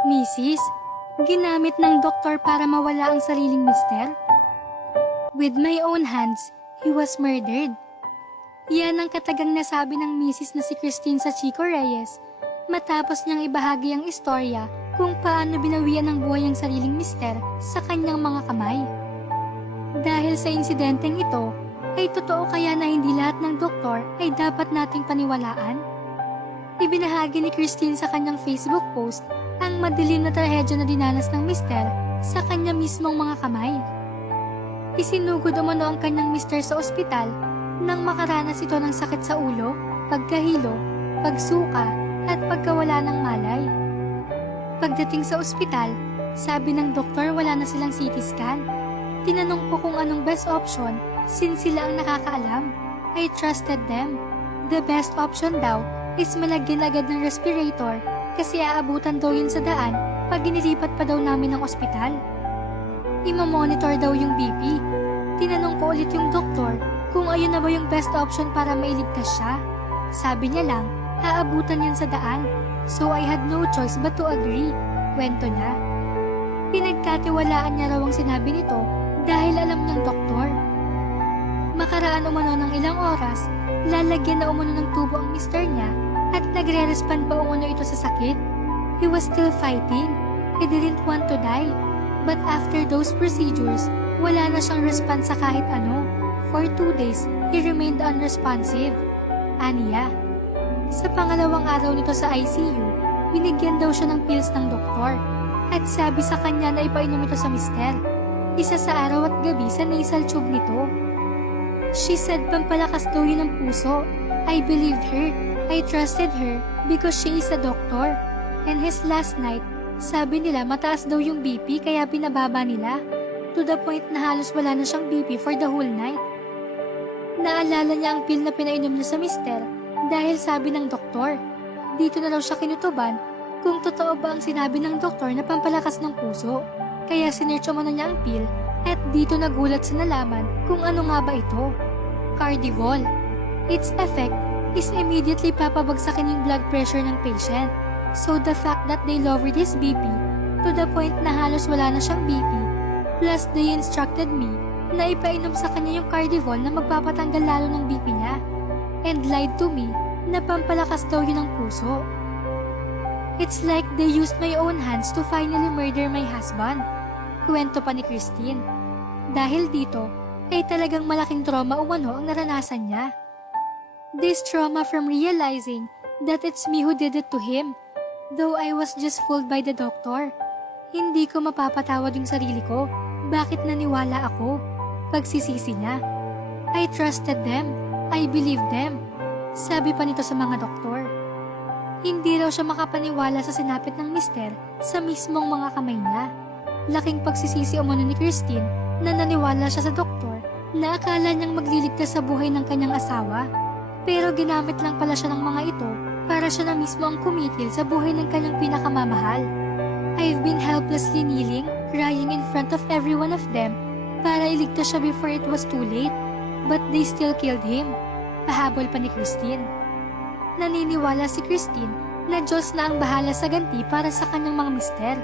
Mrs., ginamit ng doktor para mawala ang sariling mister? With my own hands, he was murdered. Yan ang katagang nasabi ng Mrs. na si Christine sa Chico Reyes matapos niyang ibahagi ang istorya kung paano binawian ng buhay ang sariling mister sa kanyang mga kamay. Dahil sa insidenteng ito, ay totoo kaya na hindi lahat ng doktor ay dapat nating paniwalaan? Ibinahagi ni Christine sa kanyang Facebook post ang madilim na trahedya na dinanas ng mister sa kanya mismong mga kamay. Isinugod umano ang kanyang mister sa ospital nang makaranas ito ng sakit sa ulo, pagkahilo, pagsuka at pagkawala ng malay. Pagdating sa ospital, sabi ng doktor wala na silang CT scan. Tinanong ko kung anong best option since sila ang nakakaalam. I trusted them. The best option daw is malagyan agad ng respirator kasi aabutan daw yun sa daan pag inilipat pa daw namin ng ospital. Imamonitor daw yung BP. Tinanong ko ulit yung doktor kung ayun na ba yung best option para mailigtas siya. Sabi niya lang, aabutan yan sa daan. So I had no choice but to agree. Kwento niya. Pinagkatiwalaan niya raw ang sinabi nito dahil alam niyang doktor. Makaraan umano ng ilang oras, lalagyan na umano ng tubo ang mister niya at nagre-respond pa umano ito sa sakit. He was still fighting. He didn't want to die. But after those procedures, wala na siyang response sa kahit ano. For 2 days, he remained unresponsive. Aniya. Sa pangalawang araw nito sa ICU, binigyan daw siya ng pills ng doktor at sabi sa kanya na ipainom ito sa mister. Isa sa araw at gabi sa nasal tube nito. She said pampalakas daw yun ng puso. I believed her. I trusted her because she is a doctor. And his last night, sabi nila mataas daw yung BP kaya binababa nila. To the point na halos wala na siyang BP for the whole night. Naalala niya ang pill na pinainom niya sa mister dahil sabi ng doktor. Dito na raw siya kinutuban kung totoo ba ang sinabi ng doktor na pampalakas ng puso. Kaya sinercho mo na niya ang pill at dito nagulat sa nalaman kung ano nga ba ito. Cardivol. Its effect is immediately papabagsakin yung blood pressure ng patient. So the fact that they lowered his BP to the point na halos wala na siyang BP, plus they instructed me na ipainom sa kanya yung Cardivol na magpapatanggal lalo ng BP niya, and lied to me na pampalakas daw yun ng puso. It's like they used my own hands to finally murder my husband. Kwento pa ni Christine. Dahil dito, ay talagang malaking trauma umano ang naranasan niya. This trauma from realizing that it's me who did it to him, though I was just fooled by the doctor. Hindi ko mapapatawad yung sarili ko. Bakit naniwala ako? Pagsisisi niya. I trusted them. I believed them. Sabi pa nito sa mga doktor. Hindi raw siya makapaniwala sa sinapit ng mister sa mismong mga kamay niya. Laking pagsisisi umano ni Christine na naniwala siya sa doktor na akala niyang magliligtas sa buhay ng kanyang asawa. Pero ginamit lang pala siya ng mga ito para siya na mismo ang kumitil sa buhay ng kanyang pinakamamahal. I've been helplessly kneeling, crying in front of every one of them para iligtas siya before it was too late. But they still killed him. Pahabol pa ni Christine. Naniniwala si Christine na Diyos na ang bahala sa ganti para sa kanyang mga mister.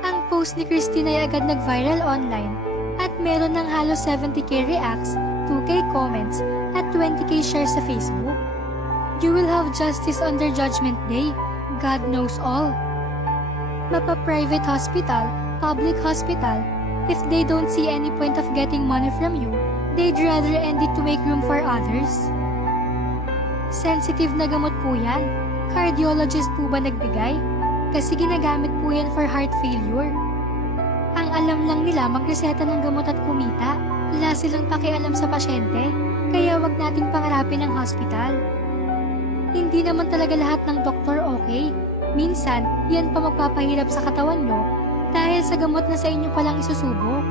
Ang post ni Christine ay agad nag-viral online at meron ng halos 70k reacts, 2k comments at 20k shares sa Facebook. You will have justice on their judgment day. God knows all. Mapa-private hospital, public hospital, if they don't see any point of getting money from you, they'd rather end it to make room for others. Sensitive na gamot po yan. Cardiologist po ba nagbigay? Kasi ginagamit po yan for heart failure. Ang alam lang nila magreseta ng gamot at kumita. Wala silang pakialam sa pasyente, kaya wag nating pangarapin ang hospital. Hindi naman talaga lahat ng doktor okay. Minsan, yan pa magpapahirap sa katawan nyo dahil sa gamot na sa inyo palang isusubok.